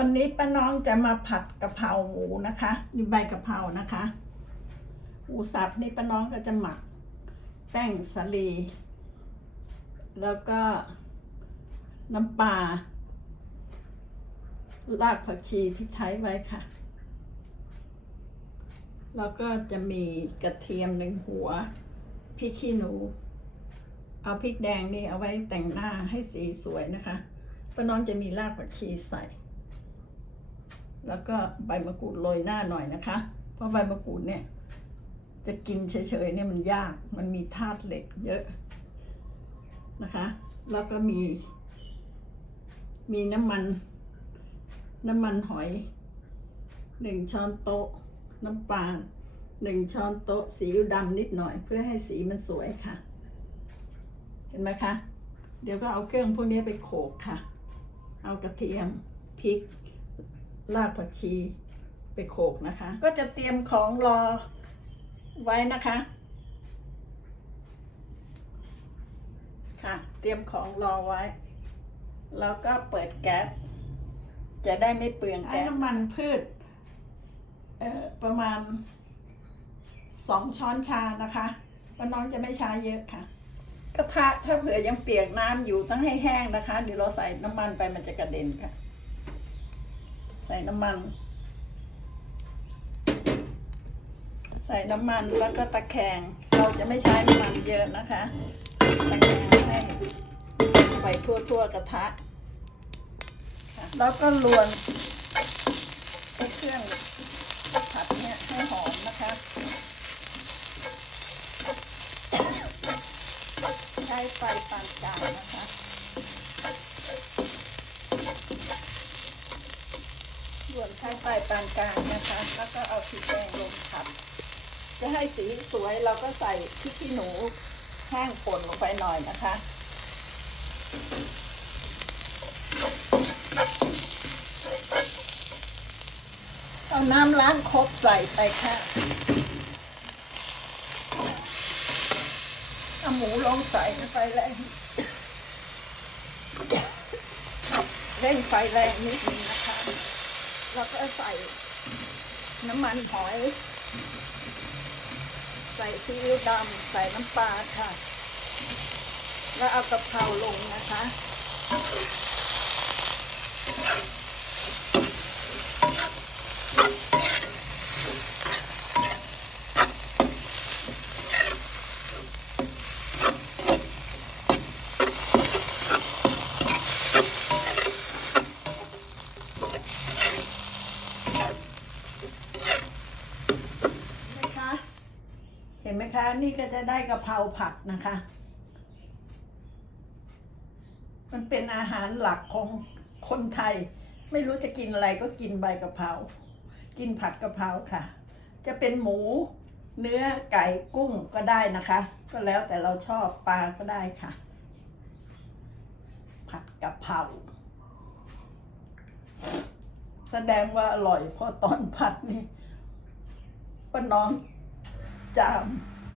วันนี้ป้าน้องจะมาผัดกะเพราหมูนะคะนี่ใบกะเพรานะคะหมูสับนี่ป้าน้องก็จะหมัก แป้งสาลี แล้วก็น้ำปลารากผักชีพริกไทยไว้ค่ะ แล้วก็จะมีกระเทียมหนึ่งหัวพริกขี้หนู เอาพริกแดงนี่เอาไว้แต่งหน้าให้สีสวยนะคะป้าน้องจะมีรากผักชีใส่ แล้วก็ใบมะกรูดโรยหน้าหน่อยนะคะ เพราะใบมะกรูดเนี่ย จะกินเฉยๆเนี่ยมันยาก มันมีธาตุเหล็กเยอะนะคะ แล้วก็มี มีน้ำมัน น้ำมันหอยหนึ่งช้อนโต๊ะ น้ำปลาหนึ่งช้อนโต๊ะสีอิ๊วดำนิดหน่อย เพื่อให้สีมันสวยค่ะ เห็นไหมคะ เดี๋ยวก็เอาเครื่องพวกนี้ไปโขลกค่ะ เอากระเทียมพริก รากผักชีไปโขกนะคะ ก็จะเตรียมของรอไว้นะคะ ค่ะ เตรียมของรอไว้ แล้วก็เปิดแก๊สจะได้ไม่เปลืองแก๊สน้ำมันพืชเอ่อประมาณสองช้อนชานะคะป้าน้องจะไม่ใช้เยอะค่ะกระทะถ้าเผื่อยังเปียกน้ำอยู่ต้องให้แห้งนะคะเดี๋ยวเราใส่น้ำมันไปมันจะกระเด็นค่ะ ใส่น้ำมัน ใส่น้ำมันแล้วก็ตะแคง เราจะไม่ใช้น้ำมันเยอะนะคะ ตะแคงให้ไปทั่วๆกระทะค่ะแล้วก็ลวนเครื่องผัดเนี่ยให้หอมนะคะใช้ไฟปานกลางนะคะ ส่วนใช้ไฟปานกลางนะคะ แล้วก็เอาพริกแดงลงผัดจะให้สีสวยเราก็ใส่พริกขี้หนูแห้งป่นลงไปหน่อยนะคะเอาน้ำล้างครกใส่ไปค่ะ เอาหมูลงใส่ไฟแรงเร่งไฟแรงนิดนึงนะคะ แล้วก็ใส่น้ำมันหอย ใส่ซีอิ๊วดำใส่น้ำปลาค่ะ แล้วเอากะเพราลงนะคะ ห็นไหมคะ นี่ก็จะได้กะเพราผัดนะคะ มันเป็นอาหารหลักของคนไทย ไม่รู้จะกินอะไรก็กินใบกะเพรา กินผัดกะเพราค่ะ จะเป็นหมู เนื้อไก่กุ้งก็ได้นะคะ ก็แล้วแต่เราชอบปลาก็ได้ค่ะ ผัดกะเพราแสดงว่าอร่อยเพราะตอนผัดนี่ป้าน้อง จาม